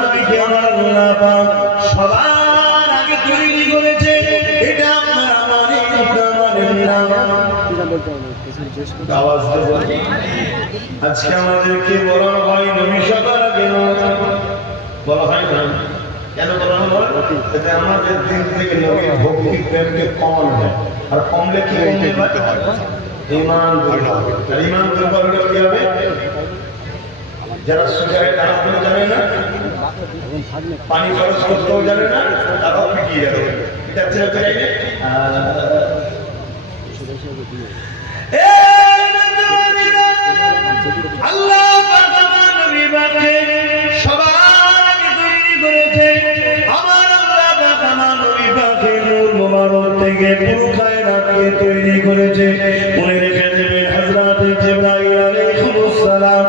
নবীকে আমার আল্লাহ পাক সবার আগে তৈরি করেছে। এটা আপনারা মানেন না? আওয়াজ দেবো। আজকে আমাদেরকে বলা হয় নবী সবার আগে বলা হয় না। কেন বলা হয়? যাতে আমাদের দিন থেকে নবীর ভক্তি প্রেমকে কমানো যায়। আর কমলে কি কমতে হয়? ঈমান দুর্বল। আর ঈমান দুর্বল হলে কি হবে? যারা সুজারে টাকা করে জানে না, পানি খরচ করতেও জানে না, তারাও পিটিয়ে যাবে। এটা ছেড়ে যাই না। আল্লাহ সবার আগে তৈরি করেছে। আমার আল্লাহ নূর মোবারক থেকে পুরো কায়নাতকে তৈরি করেছে। মনে রেখে দেবেন হযরত জিবরাইল আলাইহিস সালাম